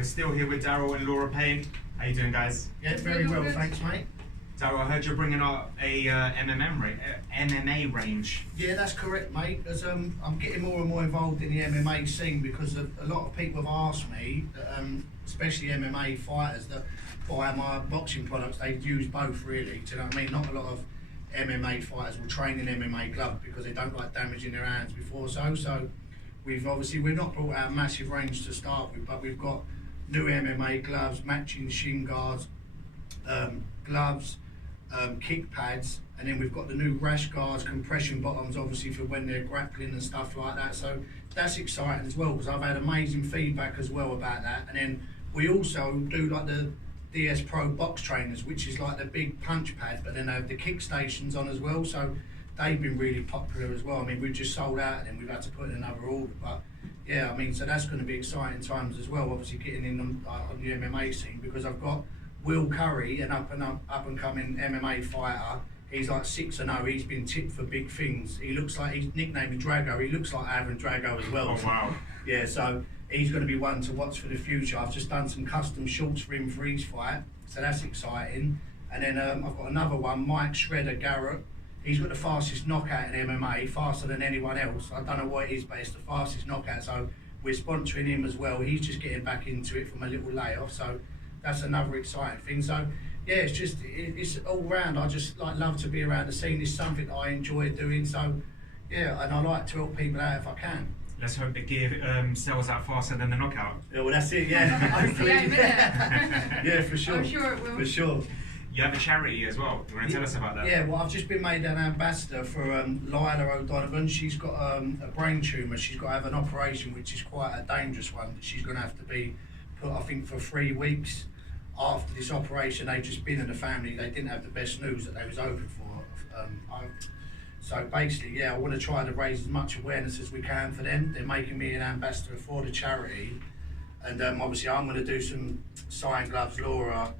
We're still here with Daryl and Laura Payne. How you doing, guys? Yeah, very well, thanks, mate. Daryl, I heard you're bringing up a MMA range. Yeah, that's correct, mate. As I'm getting more and more involved in the MMA scene because a lot of people have asked me, that, especially MMA fighters, that buy my boxing products. They use both, really. Do you know what I mean? Not a lot of MMA fighters will train in MMA gloves because they don't like damaging their hands before. So we've not brought out a massive range to start with, but we've got new MMA gloves, matching shin guards, gloves, kick pads, and then we've got the new rash guards, compression bottoms, obviously for when they're grappling and stuff like that. So that's exciting as well because I've had amazing feedback as well about that. And then we also do like the DS Pro box trainers, which is like the big punch pad, but then they have the kick stations on as well. So they've been really popular as well. I mean, we've just sold out and then we've had to put in another order, but yeah, I mean, so that's going to be exciting times as well. Obviously, getting in on the MMA scene because I've got Will Curry, an up and coming MMA fighter. He's like 6-0. He's been tipped for big things. He looks like his nickname is Drago. He looks like Aaron Drago as well. Oh wow! Yeah, so he's going to be one to watch for the future. I've just done some custom shorts for him for his fight, so that's exciting. And then I've got another one, Mike Shredder Garrett. He's got the fastest knockout in MMA, faster than anyone else. I don't know what it is, but it's the fastest knockout. So we're sponsoring him as well. He's just getting back into it from a little layoff. So that's another exciting thing. So yeah, it's all round. I just love to be around the scene. It's something that I enjoy doing. So yeah, and I like to help people out if I can. Let's hope the gear sells out faster than the knockout. Yeah, well that's it. Yeah, hopefully. Yeah, for sure. I'm sure it will. For sure. You have a charity as well. You want to tell us about that? Yeah, well, I've just been made an ambassador for Lila O'Donovan. She's got a brain tumour. She's got to have an operation, which is quite a dangerous one. She's going to have to be put, I think, for 3 weeks. After this operation, they've just been in the family. They didn't have the best news that they was open for. So basically, yeah, I want to try to raise as much awareness as we can for them. They're making me an ambassador for the charity. And obviously, I'm going to do some signed gloves. Laura,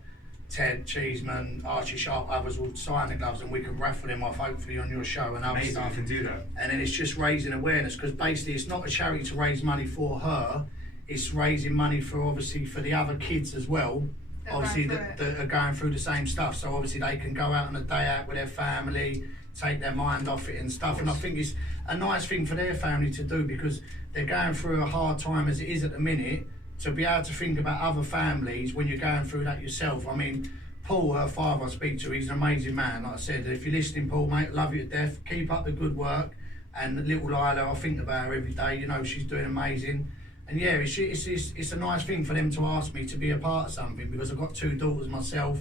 Ted, Cheeseman, Archie Sharp, others will sign the gloves and we can raffle them off hopefully on your show and other Amazing, stuff. you can do that. And then it's just raising awareness because basically it's not a charity to raise money for her, it's raising money for obviously for the other kids as well, obviously that are going through the same stuff. So obviously they can go out on a day out with their family, take their mind off it and stuff. And I think it's a nice thing for their family to do because they're going through a hard time as it is at the minute. To be able to think about other families when you're going through that yourself. I mean, Paul, her father I speak to, he's an amazing man. Like I said, if you're listening, Paul, mate, love you to death. Keep up the good work. And little Lila, I think about her every day. You know, she's doing amazing. And yeah, it's a nice thing for them to ask me to be a part of something because I've got 2 daughters myself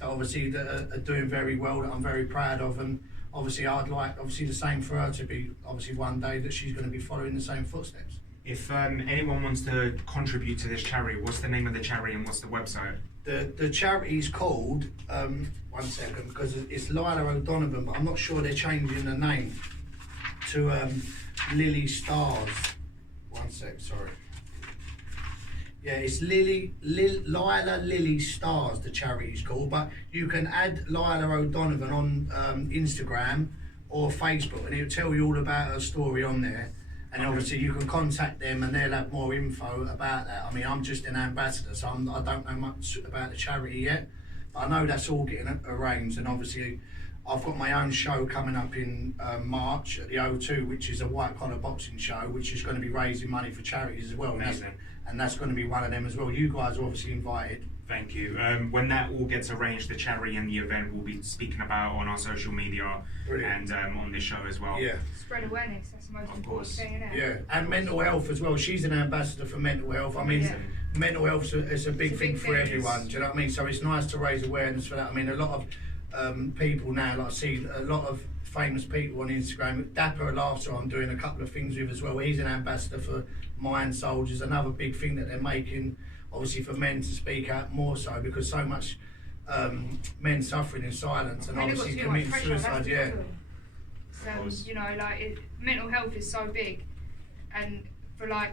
that obviously that are doing very well, that I'm very proud of. And obviously I'd like, obviously the same for her to be, obviously one day that she's going to be following the same footsteps. If anyone wants to contribute to this charity, what's the name of the charity and what's the website? The charity's called, 1 second, because it's Lila O'Donovan, but I'm not sure they're changing the name to Lily Stars. 1 sec, sorry. Yeah, it's Lila Lily Stars, the charity's called, but you can add Lila O'Donovan on Instagram or Facebook and it'll tell you all about her story on there. And obviously you can contact them and they'll have more info about that. I mean, I'm just an ambassador, so I don't know much about the charity yet. But I know that's all getting arranged. And obviously I've got my own show coming up in March at the O2, which is a white collar boxing show, which is going to be raising money for charities as well. Amazing. And that's going to be one of them as well. You guys are obviously invited. Thank you. When that all gets arranged, the charity and the event we'll be speaking about on our social media. Brilliant. And on this show as well. Yeah. Spread awareness, that's the most important thing, isn't it? Yeah, and mental health as well. She's an ambassador for mental health. I mean, mental health is a big thing for everyone. Do you know what I mean? So it's nice to raise awareness for that. I mean, a lot of people now, like I see a lot of famous people on Instagram. Dapper Laughter I'm doing a couple of things with as well. He's an ambassador for Mind Soldiers, another big thing that they're making, obviously for men to speak out more so because so much men suffering in silence and obviously committing suicide. Yeah. So, you know, like mental health is so big, and for like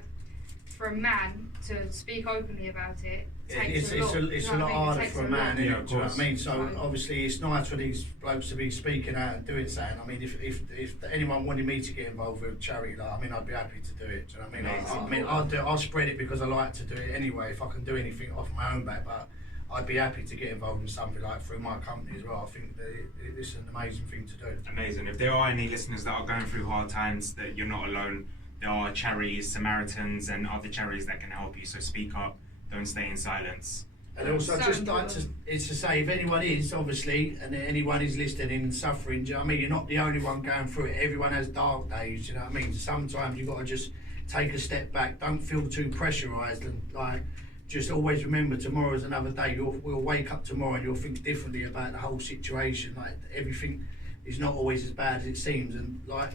for a man to speak openly about it takes it's a lot harder for a man, isn't it? Do you know what I mean? So Right. obviously it's nice for these blokes to be speaking out and doing something. I mean, if anyone wanted me to get involved with charity, like, I mean, I'd be happy to do it. Do you know what I mean? I'll spread it because I like to do it anyway. If I can do anything off my own back, but I'd be happy to get involved in something like through my company as well. I think that this is an amazing thing to do. Amazing. If there are any listeners that are going through hard times, that you're not alone. There are charities, Samaritans, and other charities that can help you. So speak up. Don't stay in silence. And also, So just like to say, if anyone is, obviously, and anyone is listening and suffering, do you know what I mean? You're not the only one going through it. Everyone has dark days, do you know what I mean? Sometimes you've got to just take a step back. Don't feel too pressurised, and like, just always remember tomorrow's another day. We'll wake up tomorrow and you'll think differently about the whole situation. Like, everything is not always as bad as it seems. And like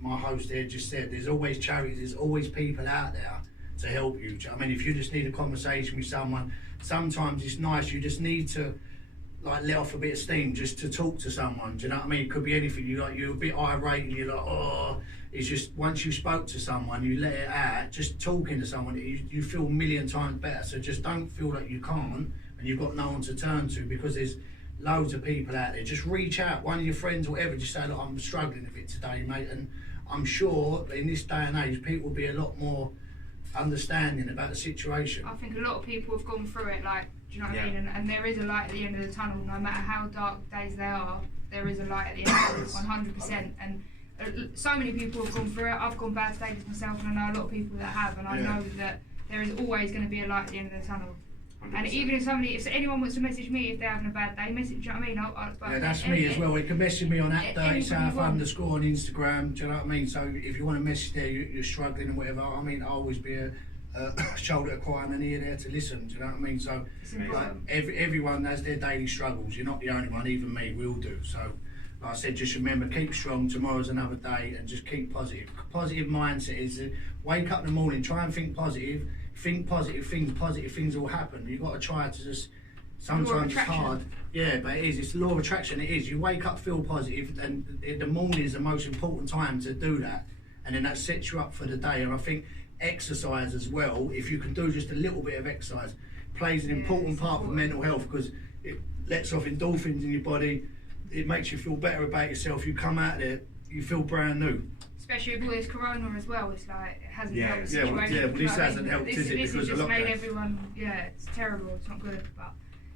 my host there just said, there's always charities, there's always people out there to help you. Do you know what I mean? If you just need a conversation with someone, sometimes it's nice, you just need to like let off a bit of steam just to talk to someone. Do you know what I mean? It could be anything. You're a bit irate and you're like, oh, it's just once you spoke to someone, you let it out. Just talking to someone, you feel a million times better. So just don't feel like you can't and you've got no one to turn to, because there's loads of people out there. Just reach out, one of your friends or whatever, just say, look, I'm struggling a bit today, mate. And I'm sure in this day and age, people will be a lot more understanding about the situation. I think a lot of people have gone through it, like, do you know what I mean? And there is a light at the end of the tunnel. No matter how dark days they are, there is a light at the end of it, 100%. And so many people have gone through it. I've gone bad stages myself, and I know a lot of people that have, and I know that there is always going to be a light at the end of the tunnel. 100%. And even if anyone wants to message me if they're having a bad day, message, do you know what I mean? Yeah, that's me as well. You can message me on @Drty South _ on Instagram, do you know what I mean? So if you want to message there, you're struggling and whatever, I mean, I'll always be a shoulder to cry and an ear there to listen, do you know what I mean? So like, everyone has their daily struggles. You're not the only one, even me, we all do. So like I said, just remember, keep strong, tomorrow's another day, and just keep positive. Positive mindset is wake up in the morning, try and think positive things will happen. You've got to try to just, sometimes it's hard. Yeah, but it is, it's the law of attraction, it is. You wake up, feel positive, and the morning is the most important time to do that. And then that sets you up for the day. And I think exercise as well, if you can do just a little bit of exercise, plays an important part of mental health, because it lets off endorphins in your body, it makes you feel better about yourself. You come out there, you feel brand new. Especially with all this corona as well, it's like, it hasn't helped the situation. Yeah, but this hasn't helped, is it? This has just made everyone, it's terrible, it's not good, but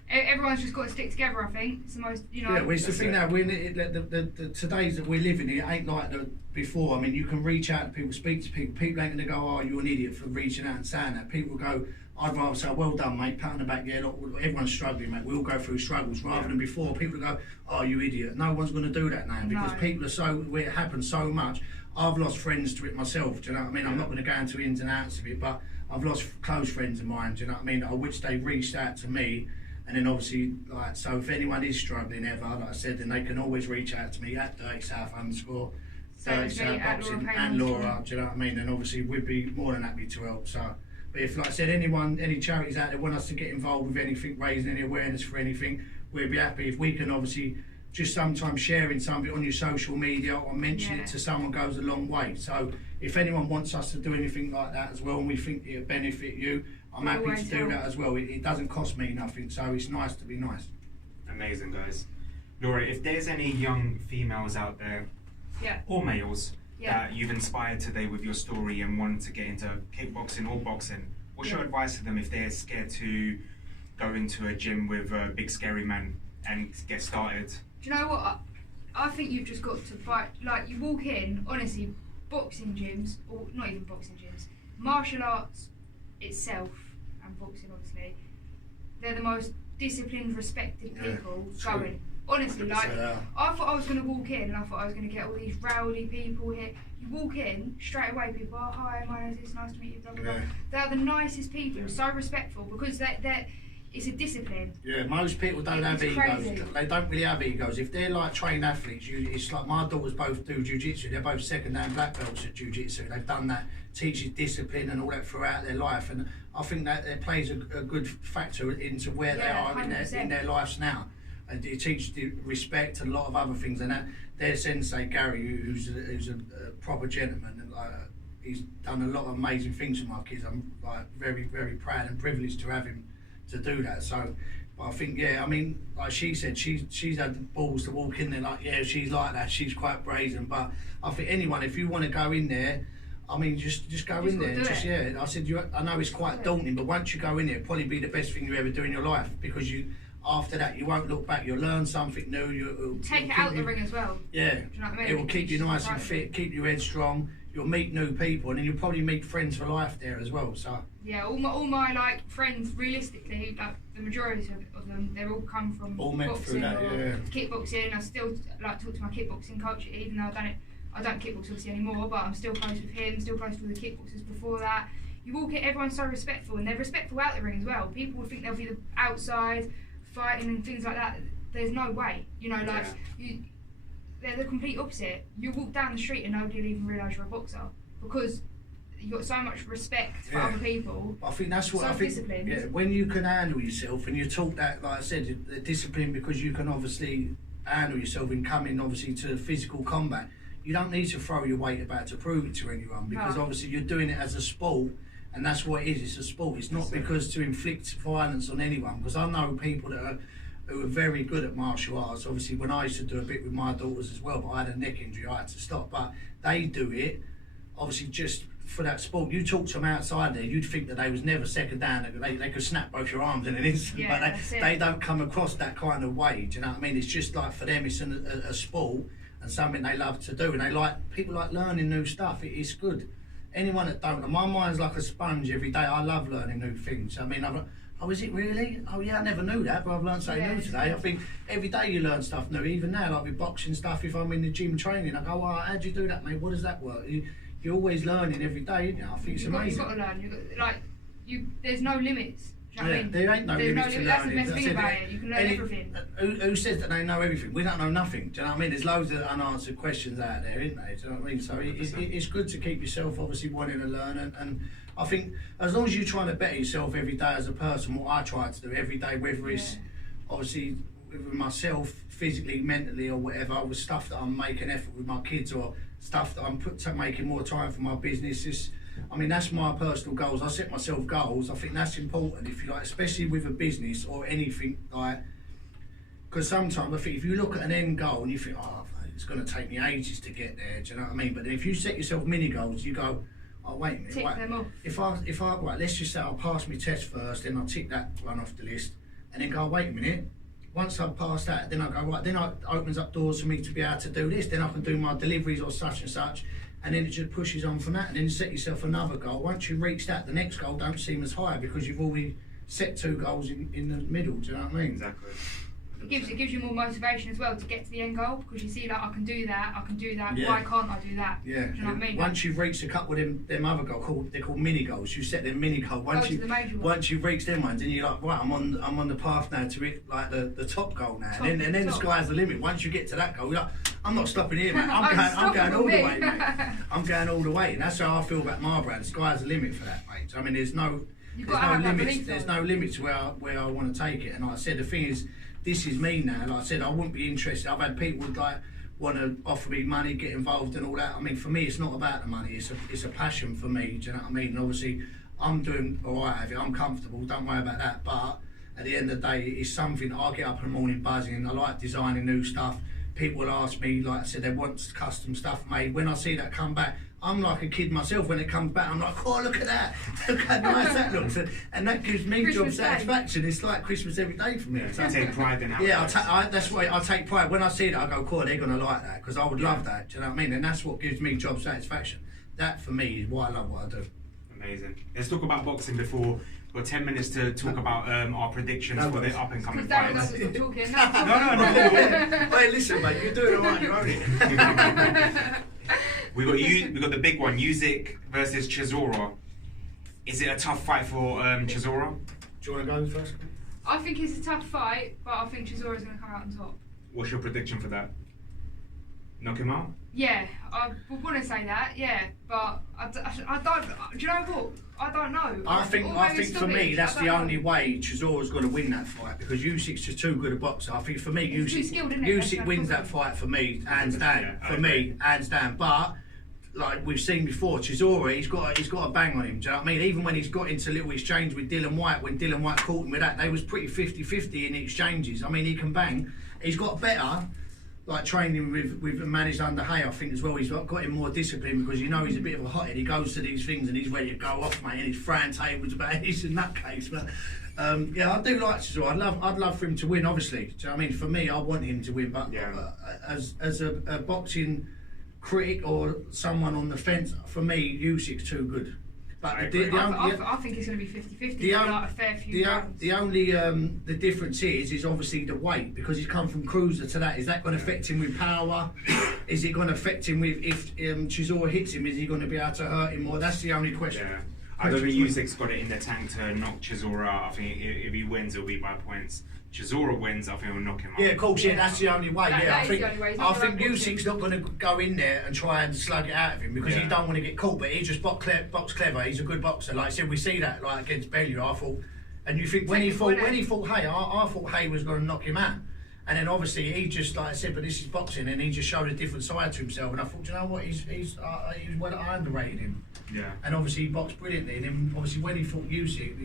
everyone's just got to stick together, I think. It's the most, Yeah, well, it's the thing now, the today's that we're living in, it ain't like the before. I mean, you can reach out to people, speak to people. People ain't going to go, oh, you're an idiot for reaching out and saying that. People go, I'd rather say, well done, mate, pat on the back, yeah, look, everyone's struggling, mate. We all go through struggles, rather than before, people go, oh, you idiot. No one's going to do that now, because people are it happens so much. I've lost friends to it myself, do you know what I mean? I'm not going to go into ins and outs of it, but I've lost close friends of mine, do you know what I mean? I wish they reached out to me, and then obviously, like, so if anyone is struggling ever, like I said, then they can always reach out to me @Drty South _ Drty South Boxing and Laura, do you know what I mean? And obviously we'd be more than happy to help. So, but if, like I said, any charities out there want us to get involved with anything, raising any awareness for anything, we'd be happy. If we can obviously just sometimes sharing something on your social media or mention it to someone goes a long way. So if anyone wants us to do anything like that as well, and we think it'll benefit you, I'm happy to do that as well. It doesn't cost me nothing, so it's nice to be nice. Amazing, guys. Laura, if there's any young females out there, or males, that you've inspired today with your story and want to get into kickboxing or boxing, what's your advice to them if they're scared to go into a gym with a big scary man and get started? Do you know what? I think you've just got to fight. Like, you walk in, honestly, boxing gyms, or not even boxing gyms, martial arts itself, and boxing obviously, they're the most disciplined, respected people going. Honestly, like, I thought I was going to walk in and I thought I was going to get all these rowdy people here. You walk in, straight away people, oh, hi, my name is this, nice to meet you, blah, blah, blah. They're the nicest people, so respectful, because it's a discipline. Yeah, most people don't have egos. Crazy. They don't really have egos. If they're like trained athletes, it's like my daughters both do jiu-jitsu. They're both second dan black belts at jiu-jitsu. They've done that, teaches discipline and all that throughout their life. And I think that it plays a good factor into where they are in their lives now. And it teaches respect and a lot of other things. And that their sensei Gary, who's a proper gentleman, and he's done a lot of amazing things for my kids. I'm like very, very proud and privileged to have him to do that. So, but I think, yeah, I mean, like she said, she's had the balls to walk in there. Like, yeah, she's like that. She's quite brazen. But I think anyone, if you want to go in there, I mean, just go in there. Just yeah. I said, I know it's quite daunting, but once you go in there, it'll probably be the best thing you ever do in your life, because after that, you won't look back. You'll learn something new. You'll take it out the ring as well. Yeah. Do you know what I mean? It will keep you nice and fit, keep your head strong. You'll meet new people, and then you'll probably meet friends for life there as well. So yeah, all my like friends, realistically, like the majority of them, they're all come from all meant through that, kickboxing. I still like talk to my kickboxing coach, even though I don't kickbox obviously anymore, but I'm still close with him, still close with the kickboxers before that. You walk in, everyone's so respectful, and they're respectful out the ring as well. People would think they'll be the outside fighting and things like that. There's no way, you know, like they're the complete opposite. You walk down the street and nobody will even realise you're a boxer, because you've got so much respect for other people. I think that's what so I think. Disciplined. Yeah, when you can handle yourself and you talk that, like I said, the discipline, because you can obviously handle yourself and come in obviously to physical combat. You don't need to throw your weight about to prove it to anyone, because obviously you're doing it as a sport, and that's what it is. It's a sport. It's not because to inflict violence on anyone. Because I know people who are very good at martial arts. Obviously, when I used to do a bit with my daughters as well, but I had a neck injury, I had to stop. But they do it, obviously, just for that sport. You talk to them outside there, you'd think that they was never second down. They could snap both your arms in an instant, but they don't come across that kind of way. Do you know what I mean? It's just like, for them, it's a sport and something they love to do. And people like learning new stuff. It's good. Anyone that don't, and my mind's like a sponge every day. I love learning new things. I mean, oh, is it really? Oh, yeah, I never knew that, but I've learned something new today. I think every day you learn stuff new, even now, like with boxing stuff. If I'm in the gym training, I go, oh, how'd you do that, mate? What does that work? You're always learning every day, you know? I think it's amazing. You've got to learn. There's no limits. Do you know what I mean? There ain't no limits to learning. That's the best thing about it. You can learn everything. Who says that they know everything? We don't know nothing. Do you know what I mean? There's loads of unanswered questions out there, isn't there? Do you know what I mean? So it's good to keep yourself obviously wanting to learn, and I think as long as you're trying to better yourself every day as a person, what I try to do every day, whether it's obviously with myself, physically, mentally, or whatever, with stuff that I'm making effort with my kids, or stuff that I'm making more time for my business. I mean, that's my personal goals. I set myself goals. I think that's important, if you like, especially with a business or anything, like, because sometimes I think if you look at an end goal and you think, oh, it's going to take me ages to get there, do you know what I mean? But then if you set yourself mini goals, you go, oh, wait a minute, tick them off. If I right, let's just say I'll pass my test first, then I'll tick that one off the list, and then go, wait a minute. Once I've passed that, then I go, right, then it opens up doors for me to be able to do this. Then I can do my deliveries or such and such. And then it just pushes on from that, and then set yourself another goal. Once you reach that, the next goal don't seem as high, because you've already set two goals in the middle. Do you know what I mean? Exactly. It gives you more motivation as well to get to the end goal, because you see, like, I can do that. Yeah. Why can't I do that? Yeah. Do you know what I mean? Once you've reached a couple of them other goals, they're called mini goals. You set them mini goals. Once you've reached them ones, then you're like, right, I'm on the path now to hit like the top goal now. And then the sky's the limit. Once you get to that goal, you're like, I'm not stopping here, mate. I'm going all the way, mate. I'm going all the way, and that's how I feel about my brand. The sky's the limit for that, mate. I mean, there's no limits. There's no limits where I want to take it. And like I said, the thing is, this is me now. Like I said, I wouldn't be interested. I've had people like want to offer me money, get involved and all that. I mean, for me, it's not about the money. It's a passion for me. Do you know what I mean? And obviously, I'm doing all right with it. I'm comfortable. Don't worry about that. But at the end of the day, it's something I get up in the morning buzzing. I like designing new stuff. People will ask me, like I said, they want custom stuff made. When I see that come back, I'm like a kid myself. When it comes back, I'm like, oh, look at that. Look how nice that looks. And that gives me Christmas job satisfaction. It's like Christmas every day for me. Yeah, take pride in that. Yeah, that's why I take pride. When I see that, I go, cool, they're going to like that, because I would love that. Do you know what I mean? And that's what gives me job satisfaction. That, for me, is why I love what I do. Amazing. Let's talk about boxing before. We've got 10 minutes to talk about our predictions for the up-and-coming fights. Because Daryl talking. No. Hey, listen, mate, you're doing all right. You own it. We got the big one, Usyk versus Chisora. Is it a tough fight for Chisora? Do you want to go first? I think it's a tough fight, but I think Chisora's going to come out on top. What's your prediction for that? Knock him out? Yeah, I would want to say that, yeah, but I don't. Do you know what? I don't know. I think for me, that's the only way Chisora's going to win that fight, because Usyk's just too good a boxer. I think for me, Usyk wins that fight for me, hands down. Hands down. But like we've seen before, Chisora, he's got a bang on him. Do you know what I mean? Even when he's got into little exchange with Whyte, when Whyte caught him with that, they was pretty 50-50 in the exchanges. I mean, he can bang. He's got better, like training with managed under Hay, I think as well. He's got him more discipline because you know he's a bit of a hothead. He goes to these things and he's ready to go off, mate, and he's throwing tables about he's a nutcase. But yeah, I do like Chisora. I'd love for him to win, obviously. Do you know what I mean? For me, I want him to win, but as a boxing critic or someone on the fence, for me, Usyk's too good. But I think it's going to be 50-50. Like a fair few rounds. The only the difference is obviously the weight, because he's come from cruiser to that. Is that going to affect him with power? Is it going to affect him with if Chisora hits him? Is he going to be able to hurt him more? That's the only question. Yeah. I don't think Usyk's got it in the tank to knock Chisora out. I think if he wins, it'll be by points. Chisora wins, I think he'll knock him out. Yeah, of course, that's the only way. I think Usyk's not going to go in there and try and slug it out of him because he don't want to get caught. But he just box clever. He's a good boxer. Like I said, we see that like against Bellew. I thought, and you think when he fought Hay, I thought Hay was going to knock him out. And then obviously he just, like I said, but this is boxing, and he just showed a different side to himself. And I thought, you know what, I underrated him. Yeah. And obviously he boxed brilliantly. And then obviously when he fought Usyk,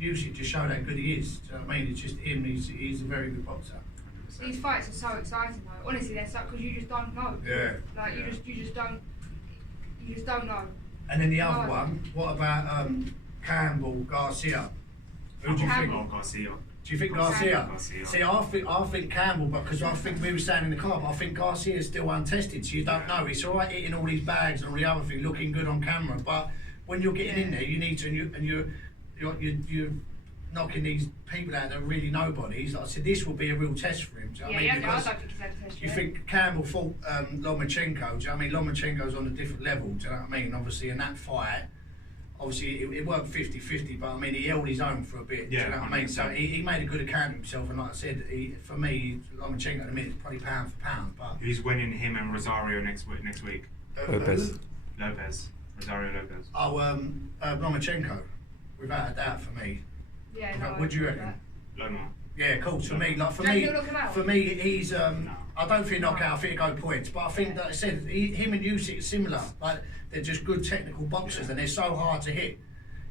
Usyk just showed how good he is. Do you know what I mean? It's just him. He's a very good boxer. These fights are so exciting, though. Honestly, they're so because you just don't know. Yeah. Like you just don't know. And then the other one, what about Campbell, Garcia? Who do you think? Garcia. Do you think Garcia? See, I think Campbell, because I think we were saying in the car, but I think Garcia is still untested, so you don't know. It's all right hitting all these bags and all the other thing, looking good on camera, but when you're getting in there, you need to, and you're knocking these people out that are really nobodies. Like I said, this will be a real test for him. Do you know what I mean? I don't think he's had a test yet. You think Campbell fought Lomachenko? Do you know what I mean? Lomachenko's on a different level. Do you know what I mean? Obviously, in that fight. Obviously, it weren't 50-50, but I mean, he held his own for a bit. Yeah, do you know what I mean? So he made a good account of himself, and like I said, for me, Lomachenko at the minute is probably pound for pound. But who's winning him and Rosario next week? Lopez. Rosario Lopez. Oh, Lomachenko, without a doubt, for me. Yeah, no. What do you reckon? Loma. Yeah, cool. For me, he's. I don't think knockout. I think it go points, but I think that I said him and Usyk are similar. Like they're just good technical boxers, and they're so hard to hit.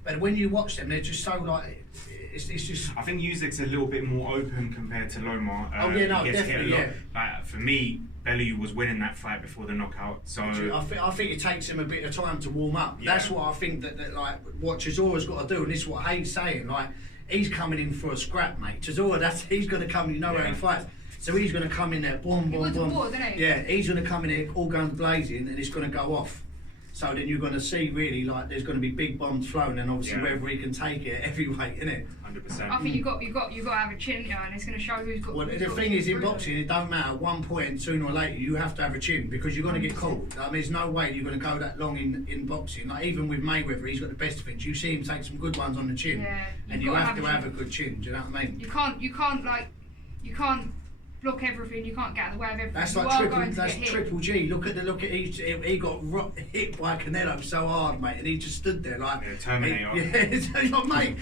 But when you watch them, they're just so like it's just. I think Usyk's a little bit more open compared to Loma. Definitely, yeah. Like for me, Bellew was winning that fight before the knockout, so I think it takes him a bit of time to warm up. Yeah. That's what I think that like what Chisora's got to do, and this is what Hayes saying. Like he's coming in for a scrap, mate. Chisora, he's going to come. You know where he fights. So he's going to come in there, boom, boom, boom. War, didn't he? Yeah, he's going to come in there, all guns blazing, and it's going to go off. So then you're going to see really like there's going to be big bombs thrown, and obviously whether he can take it at heavyweight, innit? 100%. I think you got to have a chin, and it's going to show who's got. Well, the thing is, in boxing, it don't matter. 1 point, sooner or later, you have to have a chin because you're going to get caught. I mean, there's no way you're going to go that long in boxing. Like even with Mayweather, he's got the best of it. You see him take some good ones on the chin, and you have to have a good chin. Do you know what I mean? You can't block everything. You can't get out of the way of everything. That's like triple G. Look at he got hit by Canelo so hard, mate, and he just stood there like Terminator. Mate,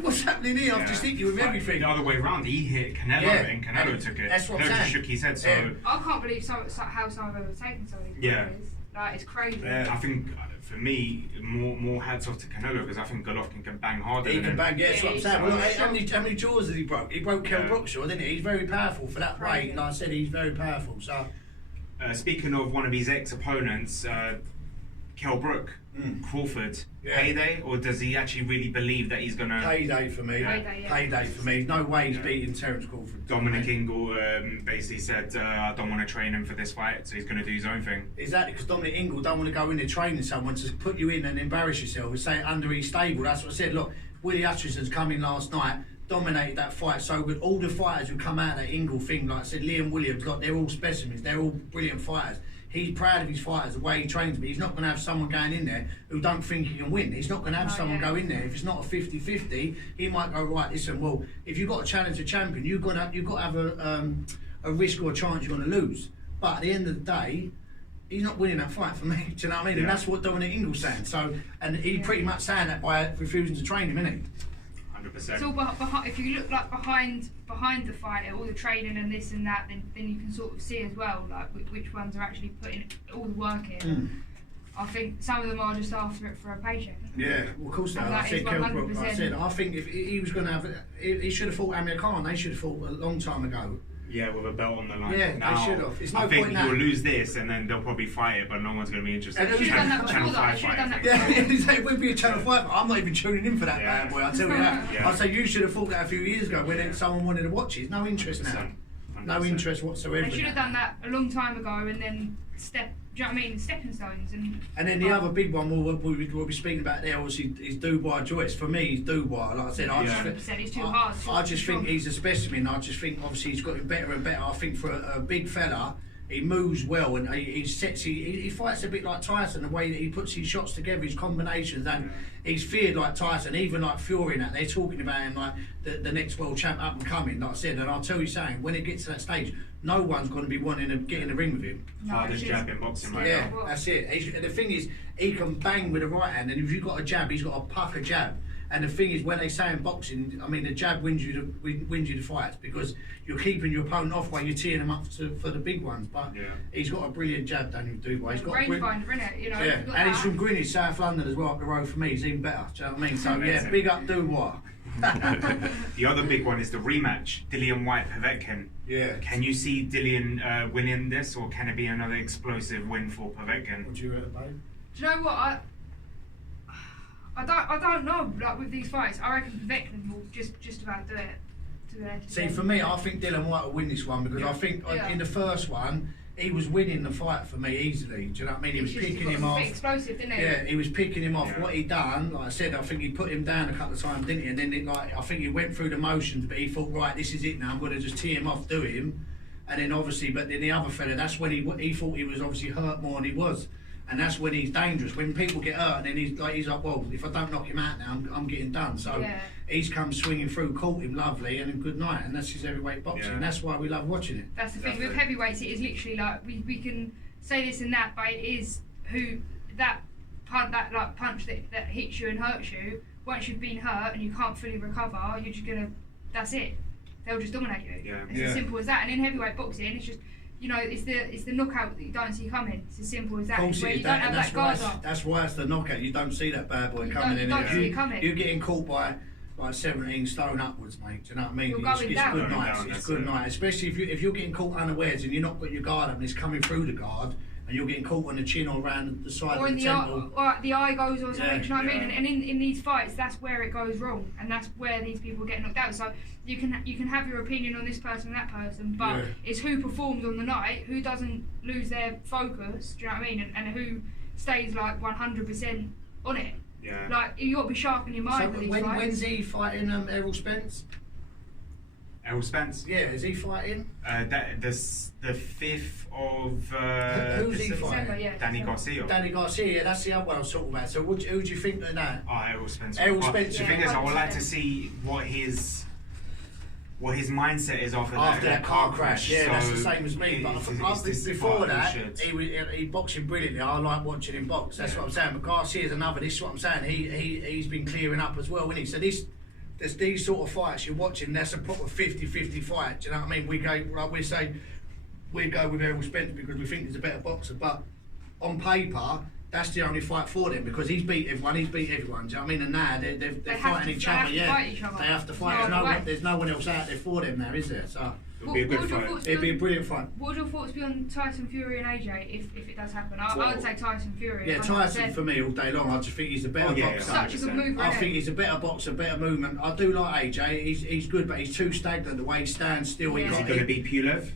what's happening here? I've just hit you with everything. The other way around, he hit Canelo and Canelo took it. That's what I'm saying. saying. Shook his head. So I can't believe how some have ever taken so many players. Like it's crazy. I think for me, more hats off to Canelo because I think Golovkin can bang harder. He can bang. Yeah, that's what I'm saying. Well, how many jaws has he broke? He broke Kell Brookshaw, didn't he? He's very powerful for that weight. Like I said, he's very powerful. So, speaking of one of his ex-opponents, Kell Brook, Crawford, payday, or does he actually really believe that he's gonna payday for me? Payday for me. No way he's beating Terence Crawford. Dominic Ingle basically said, "I don't want to train him for this fight, so he's going to do his own thing." Exactly, because Dominic Ingle don't want to go in there training someone to put you in and embarrass yourself and say under his stable. That's what I said. Look, Willie Hutchinson's come in last night, dominated that fight so good. All the fighters who come out of that Ingle thing, like I said, Liam Williams, they're all specimens. They're all brilliant fighters. He's proud of his fighters, the way he trains, but he's not going to have someone going in there who don't think he can win. He's not going to have someone go in there. If it's not a 50-50, he might go, right, listen, well, if you've got to challenge a champion, you've got to have a risk or a chance you're going to lose. But at the end of the day, he's not winning that fight for me. Do you know what I mean? And that's what Dominic Ingle's saying. So, and he pretty much saying that by refusing to train him, isn't he? 100%. It's all behind, if you look like behind the fight, all the training and this and that, then you can sort of see as well like which ones are actually putting all the work in. I think some of them are just after it for a paycheck. Yeah, well, of course they are. And I that said, is Campbell, 100%. I said, I think if he was going to have, he should have fought Amir Khan. They should have fought a long time ago. Yeah, with a belt on the line. Yeah, now, they should have. It's no I think point you'll now. lose this, and then they'll probably fight it, but no one's going to be interested. They should have done that before, Channel though. 5 They should have done fight. that Yeah, it would be a Channel 5. I'm not even tuning in for that Yeah. bad boy, I tell you that. Yeah. I'd say you should have fought that a few years ago when Yeah. someone wanted to watch it. There's no interest now. 100%. No interest whatsoever. They should have done that a long time ago and then do you know what I mean? Stepping stones. And then the other big one we'll be speaking about there obviously is Dubois Joyce. For me, he's Dubois. Like I said, I just 100%, he's too hard. I just think he's a specimen. I just think obviously he's gotten better and better. I think for a big fella, he moves well and he fights a bit like Tyson. The way that he puts his shots together, his combinations, and he's feared like Tyson. Even like Fury, and that they're talking about him like the next world champ up and coming. Like I said, and I'll tell you something. When it gets to that stage, no one's going to be wanting to get in the ring with him. Hardest jab in boxing right Yeah, now. that's it. The thing is, he can bang with the right hand, and if you've got a jab, he's got a pucker jab. And the thing is, when they say in boxing, I mean, the jab wins you the fights because you're keeping your opponent off while you're teeing them up for the big ones. But he's got a brilliant jab, Daniel Dubois. He's got rangefinder, innit? You know, yeah, and he's from Greenwich, South London as well, up the road from me. He's even better. Do you know what I mean? So yeah, big up Dubois. The other big one is the rematch, Dillian Whyte Povetkin. Yeah. Can you see Dillian winning this, or can it be another explosive win for Povetkin? What do you reckon, babe? Do you know what? I don't know. Like with these fights, I reckon Povetkin will just about do it. See, for me, I think Dillian Whyte will win this one because I think in the first one he was winning the fight for me easily. Do you know what I mean? He was picking him off. Explosive, didn't he? Yeah, he was picking him off. Yeah. What he done, like I said, I think he put him down a couple of times, didn't he? And then I think he went through the motions, but he thought, right, this is it now. I'm going to just tee him off, do him. And then obviously, but then the other fella, that's when he thought he was obviously hurt more than he was. And that's when he's dangerous. When people get hurt, and then he's like, well, if I don't knock him out now, I'm getting done. So he's come swinging through, caught him lovely, and a good night. And that's his heavyweight boxing. And that's why we love watching it. That's the thing with heavyweights. It is literally like we can say this and that, but it is that punch that hits you and hurts you. Once you've been hurt and you can't fully recover, you're just gonna. That's it. They'll just dominate you. Yeah. It's as simple as that. And in heavyweight boxing, it's just. You know, it's the knockout that you don't see coming. It's as simple as that. Of course where it is you don't have that guard up. That's why it's the knockout. You don't see that bad boy coming in. Don't see it coming. You're getting caught by like 17 stone upwards, mate. Do you know what I mean? You're It's going down. good nights. Down, It's good night. Especially if you're getting caught unawares and you're not got your guard up and it's coming through the guard and you're getting caught on the chin or around the side Or of in the the temple. eye, or the eye goes or something. Yeah, Do you know what I mean? And in these fights, that's where it goes wrong, and that's where these people get knocked out. So you can have your opinion on this person and that person, but it's who performs on the night, who doesn't lose their focus. Do you know what I mean? And who stays like 100% on it. Yeah. Like you got to be sharp in your mind. So for these fights. when's he fighting Errol Spence? Errol Spence? Yeah, is he fighting? The 5th of Who's he December. fighting? December, yeah, Danny December. Garcia. Danny Garcia, yeah, that's the other one I was talking about. So who do you think of that? Oh, Errol Spence. Errol But Spence, The yeah, thing is, I would like 100%. to see what his mindset is after That car crash, yeah, that's the So same as me. But it's this before part that, bullshit. he boxing brilliantly. I like watching him box. That's what I'm saying. But Garcia's another. This is what I'm saying. He's been clearing up as well, isn't he? So there's these sort of fights you're watching. That's a proper 50-50 fight. Do you know what I mean? We go with Errol Spence because we think he's a better boxer. But on paper, that's the only fight for them because he's beat everyone. Do you know what I mean? And now they're fighting each other. They have to fight. There's no one else out there for them now, is there? So It'll be a good fight. it'd be a brilliant fight. What would your thoughts be on Tyson Fury and AJ if it does happen? I would say Tyson Fury. Yeah, 100%. Tyson for me all day long. I just think he's a better boxer. Such a good move. I think he's a better boxer, better movement. I do like AJ. He's good, but he's too stagnant the way he stands still. Yeah. Is he going to beat Pulev?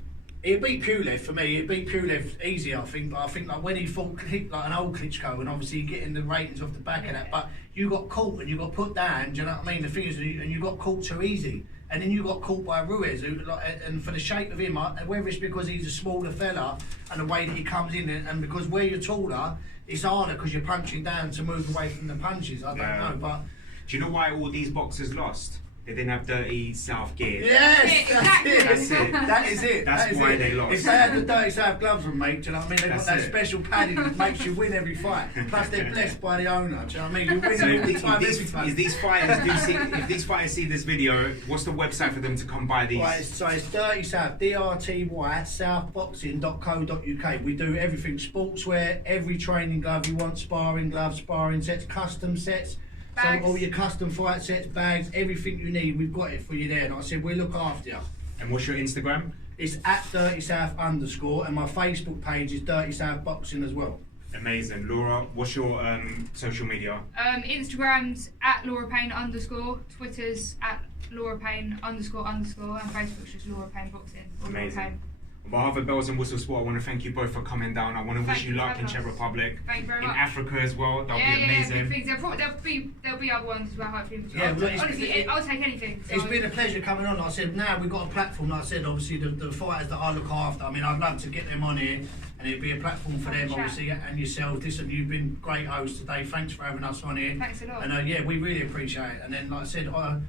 He'll beat Pulev for me. He'll beat Pulev easy, I think. But I think like when he fought like an old Klitschko, and obviously getting the ratings off the back of that. But you got caught and you got put down. Do you know what I mean? The thing is, and you got caught too easy. And then you got caught by Ruiz, and for the shape of him, whether it's because he's a smaller fella and the way that he comes in, and because where you're taller, it's harder because you're punching down to move away from the punches. I don't know, but do you know why all these boxers lost? They didn't have Drty South gear. Yes, That's it. That is it. That's why they lost. If they had the Drty South gloves on, mate, do you know what I mean? They've got that That's it. special padding that makes you win every fight. Plus, they're blessed by the owner. Do you know what I mean? You win So all the time, every if time. these fighters see this video, what's the website for them to come buy these? Right, so it's Drty South, DRTY, southboxing.co.uk. We do everything, sportswear, every training glove you want, sparring gloves, sparring sets, custom sets. Bags. So all your custom fight sets, bags, everything you need, we've got it for you there. Like I said, we look after you. And what's your Instagram? It's at Drty South _ and my Facebook page is Drty South Boxing as well. Amazing. Laura, what's your social media? Instagram's at Laura Payne _, Twitter's at Laura Payne __, and Facebook's just Laura Payne Boxing. Amazing. Laura Payne. On behalf of Bells and Whistle Sport, I want to thank you both for coming down. I want to wish you luck in Czech Republic. Thank you very in much. Africa as well. That'll be amazing. Yeah, big things. There'll be other ones as well, hopefully. Yeah, Honestly, I'll take anything. So. It's been a pleasure coming on. Like I said, now we've got a platform. Like I said, obviously the fighters that I look after. I mean, I'd love to get them on here, and it'd be a platform for them, obviously, and yourself. Listen, you've been great hosts today. Thanks for having us on here. Thanks a lot. And yeah, we really appreciate it. And then, like I said, to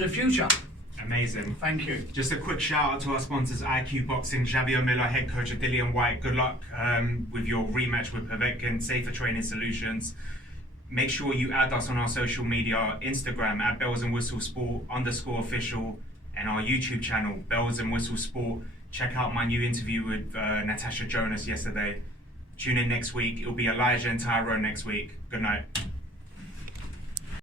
the future. Amazing. Thank you. Just a quick shout out to our sponsors, IQ Boxing, Javier Miller, head coach of Whyte. Good luck with your rematch with Povetkin, Safer Training Solutions. Make sure you add us on our social media, Instagram at Bells and Whistle Sport _official, and our YouTube channel, Bells and Whistle Sport. Check out my new interview with Natasha Jonas yesterday. Tune in next week. It'll be Elijah and Tyrone next week. Good night.